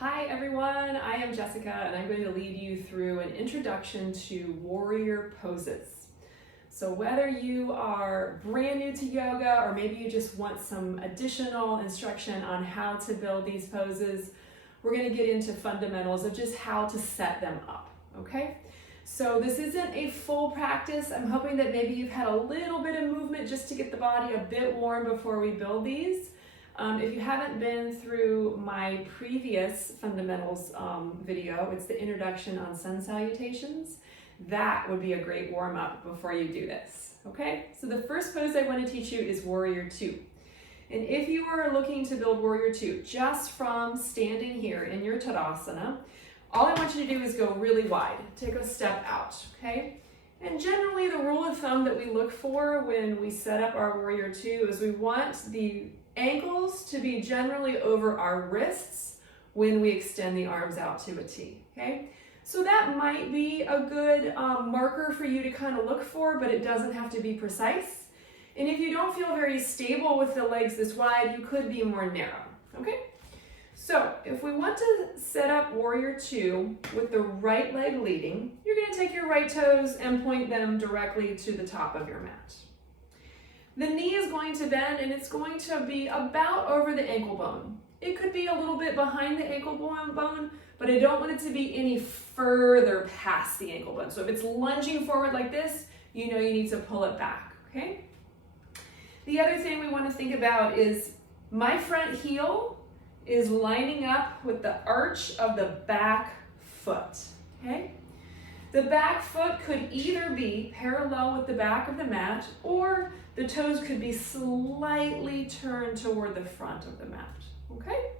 Hi everyone, I am Jessica and I'm going to lead you through an introduction to warrior poses. So whether you are brand new to yoga or maybe you just want some additional instruction on how to build these poses, we're going to get into fundamentals of just how to set them up, okay? So this isn't a full practice. I'm hoping that maybe you've had a little bit of movement just to get the body a bit warm before we build these. If you haven't been through my previous fundamentals video, it's the introduction on sun salutations. That would be a great warm up before you do this, okay? So the first pose I want to teach you is Warrior Two. And if you are looking to build Warrior Two just from standing here in your Tadasana, all I want you to do is go really wide. Take a step out, okay? And generally the rule of thumb that we look for when we set up our Warrior Two is we want the ankles to be generally over our wrists when we extend the arms out to a T, okay? So that might be a good marker for you to kind of look for, but it doesn't have to be precise. And if you don't feel very stable with the legs this wide, you could be more narrow, okay? So if we want to set up Warrior Two with the right leg leading, you're gonna take your right toes and point them directly to the top of your mat. The knee is going to bend and it's going to be about over the ankle bone. It could be a little bit behind the ankle bone, but I don't want it to be any further past the ankle bone. So if it's lunging forward like this, you know you need to pull it back, okay? The other thing we want to think about is my front heel is lining up with the arch of the back foot, okay? The back foot could either be parallel with the back of the mat or the toes could be slightly turned toward the front of the mat, okay?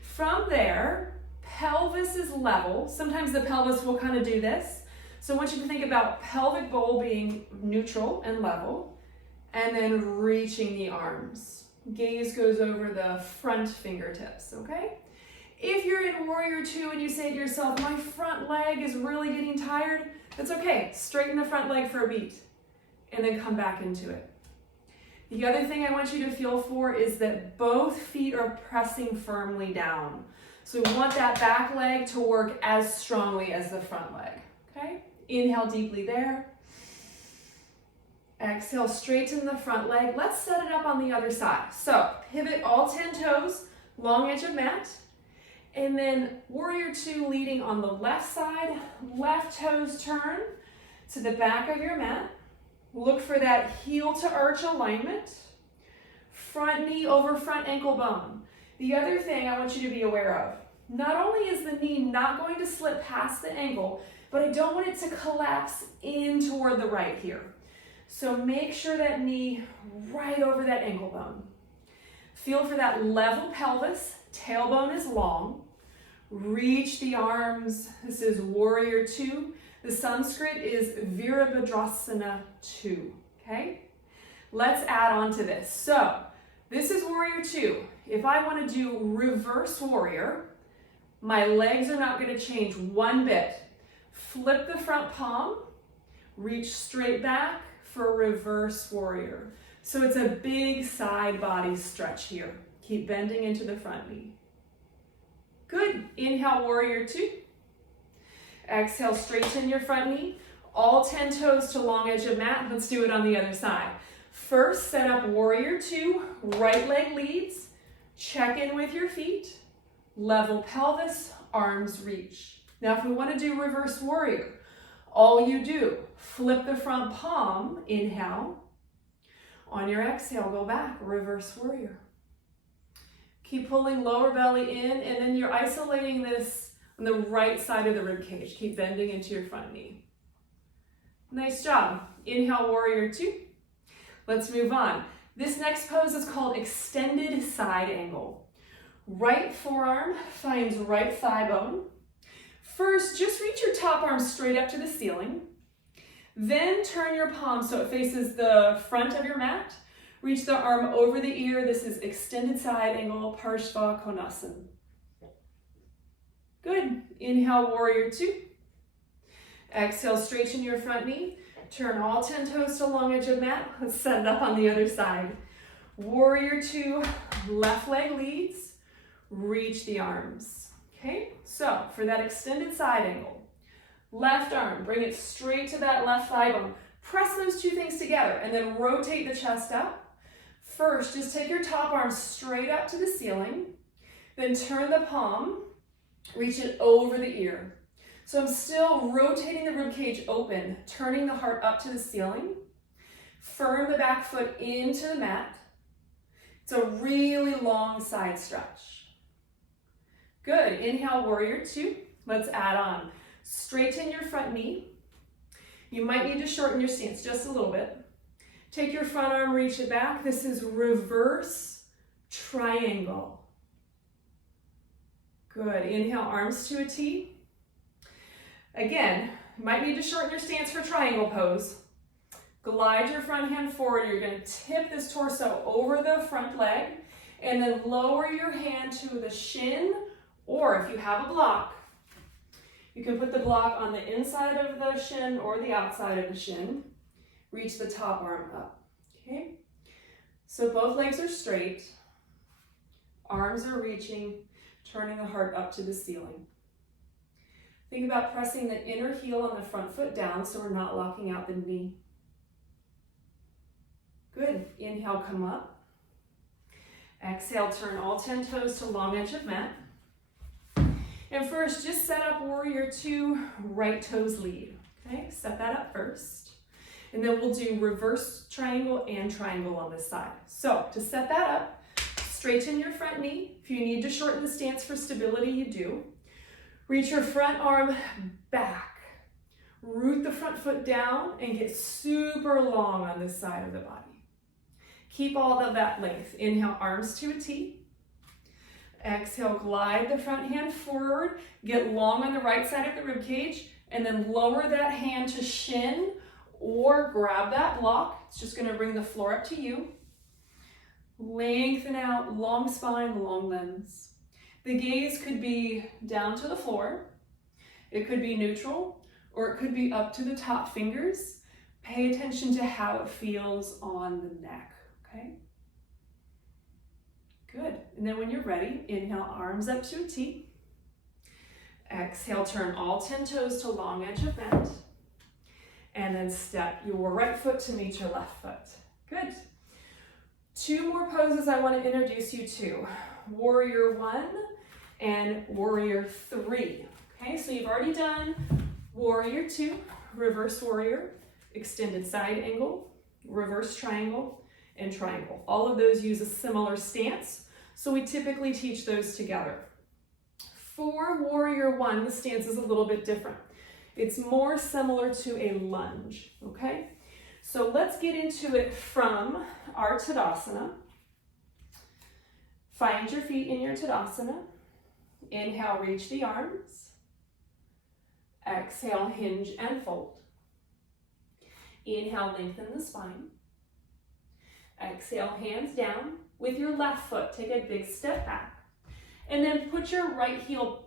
From there, pelvis is level. Sometimes the pelvis will kind of do this. So I want you to think about pelvic bowl being neutral and level, and then reaching the arms. Gaze goes over the front fingertips, okay? If you're in Warrior Two and you say to yourself, my front leg is really getting tired, that's okay. Straighten the front leg for a beat and then come back into it. The other thing I want you to feel for is that both feet are pressing firmly down. So we want that back leg to work as strongly as the front leg, okay? Inhale deeply there. Exhale, straighten the front leg. Let's set it up on the other side. So pivot all 10 toes, long edge of mat. And then Warrior Two leading on the left side, left toes turn to the back of your mat. Look for that heel to arch alignment. Front knee over front ankle bone. The other thing I want you to be aware of, not only is the knee not going to slip past the ankle, but I don't want it to collapse in toward the right here. So make sure that knee right over that ankle bone. Feel for that level pelvis, tailbone is long. Reach the arms. This is Warrior Two. The Sanskrit is Virabhadrasana 2, okay? Let's add on to this. So this is Warrior Two. If I want to do reverse warrior, my legs are not going to change one bit. Flip the front palm, reach straight back for reverse warrior. So it's a big side body stretch here. Keep bending into the front knee. Good. Inhale, Warrior Two. Exhale, straighten your front knee. All 10 toes to long edge of mat. Let's do it on the other side. First, set up Warrior Two. Right leg leads. Check in with your feet. Level pelvis, arms reach. Now, if we want to do reverse warrior, all you do, flip the front palm, inhale. On your exhale, go back, reverse warrior. Keep pulling lower belly in, and then you're isolating this on the right side of the rib cage. Keep bending into your front knee. Nice job. Inhale, Warrior Two. Let's move on. This next pose is called extended side angle. Right forearm finds right thigh bone. First, just reach your top arm straight up to the ceiling. Then turn your palm so it faces the front of your mat. Reach the arm over the ear. This is extended side angle, Parshva Konasana. Good. Inhale, Warrior Two. Exhale, straighten your front knee. Turn all 10 toes to long edge of mat. Let's set it up on the other side. Warrior Two, left leg leads. Reach the arms. Okay, so for that extended side angle, left arm, bring it straight to that left thigh bone. Press those two things together and then rotate the chest up. First, just take your top arm straight up to the ceiling, then turn the palm, reach it over the ear. So I'm still rotating the rib cage open, turning the heart up to the ceiling. Firm the back foot into the mat. It's a really long side stretch. Good, inhale, warrior two. Let's add on. Straighten your front knee. You might need to shorten your stance just a little bit. Take your front arm, reach it back. This is reverse triangle. Good, inhale, arms to a T. Again, you might need to shorten your stance for triangle pose. Glide your front hand forward. You're going to tip this torso over the front leg and then lower your hand to the shin, or if you have a block, you can put the block on the inside of the shin or the outside of the shin. Reach the top arm up, okay? So both legs are straight, arms are reaching, turning the heart up to the ceiling. Think about pressing the inner heel on the front foot down so we're not locking out the knee. Good, inhale, come up. Exhale, turn all 10 toes to long edge of mat. And first, just set up warrior two, right toes lead. Okay, set that up first. And then we'll do reverse triangle and triangle on this side. So to set that up, straighten your front knee. If you need to shorten the stance for stability, you do. Reach your front arm back. Root the front foot down and get super long on this side of the body. Keep all of that length. Inhale, arms to a T. Exhale, glide the front hand forward. Get long on the right side of the rib cage, and then lower that hand to shin or grab that block. It's just going to bring the floor up to you. Lengthen out, long spine, long limbs. The gaze could be down to the floor. It could be neutral, or it could be up to the top fingers. Pay attention to how it feels on the neck. Okay, good. And then when you're ready, inhale, arms up to a T. Exhale, turn all 10 toes to long edge of mat. And then step your right foot to meet your left foot. Good. Two more poses I want to introduce you to. Warrior one and warrior three. Okay, so you've already done warrior two, reverse warrior, extended side angle, reverse triangle, and triangle. All of those use a similar stance, so we typically teach those together. For warrior one, the stance is a little bit different. It's more similar to a lunge, okay? So let's get into it from our Tadasana. Find your feet in your Tadasana. Inhale, reach the arms. Exhale, hinge and fold. Inhale, lengthen the spine. Exhale, hands down. With your left foot, take a big step back. And then put your left heel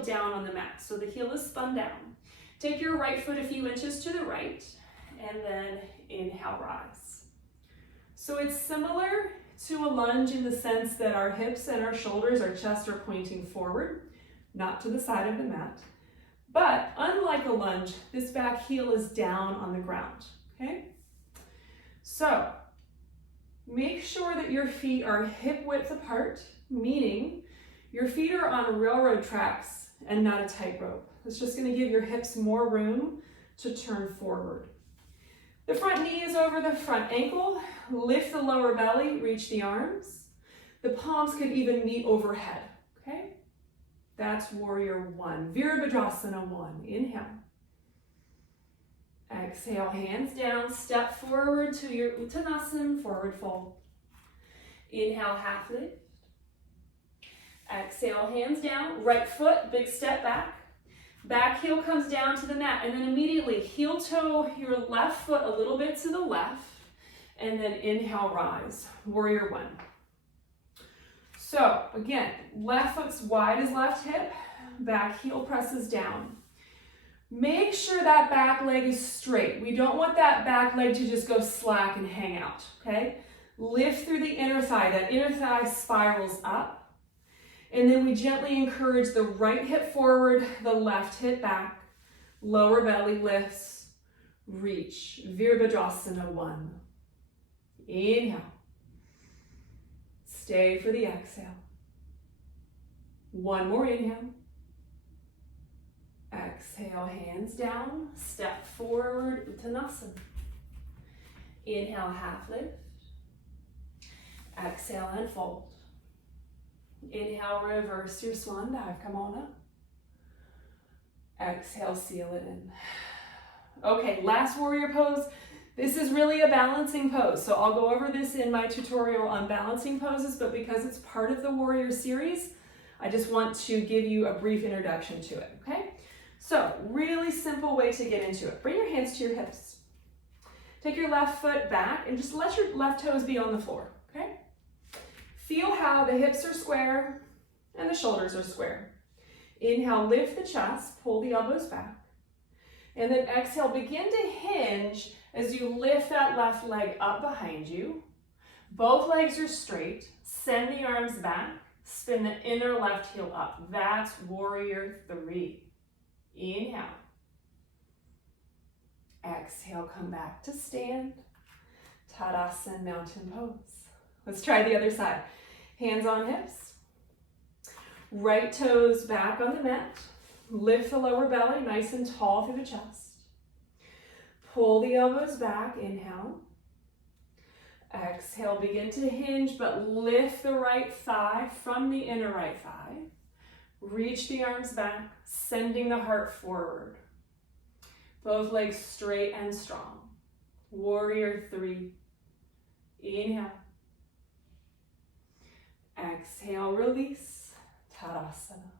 down on the mat. So the heel is spun down. Take your right foot a few inches to the right, and then inhale, rise. So it's similar to a lunge in the sense that our hips and our shoulders, our chest are pointing forward, not to the side of the mat. But unlike a lunge, this back heel is down on the ground, okay? So make sure that your feet are hip width apart, meaning your feet are on railroad tracks and not a tightrope. It's just going to give your hips more room to turn forward. The front knee is over the front ankle. Lift the lower belly, reach the arms. The palms could even meet overhead, okay? That's warrior one. Virabhadrasana one. Inhale. Exhale, hands down, step forward to your Uttanasana, forward fold. Inhale, half lift. Exhale, hands down, right foot, big step back. Back heel comes down to the mat, and then immediately heel toe your left foot a little bit to the left, and then inhale, rise, warrior one. So again, left foot's wide as left hip, back heel presses down. Make sure that back leg is straight. We don't want that back leg to just go slack and hang out, okay? Lift through the inner thigh. That inner thigh spirals up. And then we gently encourage the right hip forward, the left hip back, lower belly lifts, reach. Virabhadrasana 1. Inhale. Stay for the exhale. One more inhale. Exhale, hands down, step forward, Uttanasana. Inhale, half lift. Exhale and fold. Inhale, reverse your swan dive, come on up. Exhale, seal it in. Okay, last warrior pose. This is really a balancing pose, so I'll go over this in my tutorial on balancing poses, but because it's part of the warrior series, I just want to give you a brief introduction to it, okay? So, really simple way to get into it. Bring your hands to your hips. Take your left foot back and just let your left toes be on the floor, okay? Feel how the hips are square and the shoulders are square. Inhale, lift the chest, pull the elbows back. And then exhale, begin to hinge as you lift that left leg up behind you. Both legs are straight. Send the arms back. Spin the inner left heel up. That's warrior 3. Inhale. Exhale, come back to stand. Tadasana, mountain pose. Let's try the other side. Hands on hips. Right toes back on the mat. Lift the lower belly nice and tall through the chest. Pull the elbows back, inhale. Exhale, begin to hinge, but lift the right thigh from the inner right thigh. Reach the arms back, sending the heart forward. Both legs straight and strong. Warrior 3. Inhale. Exhale, release. Tadasana.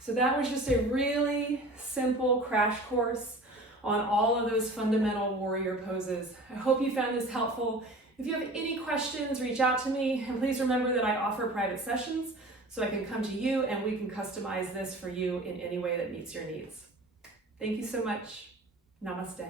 So that was just a really simple crash course on all of those fundamental warrior poses. I hope you found this helpful. If you have any questions, reach out to me. And please remember that I offer private sessions so I can come to you and we can customize this for you in any way that meets your needs. Thank you so much. Namaste.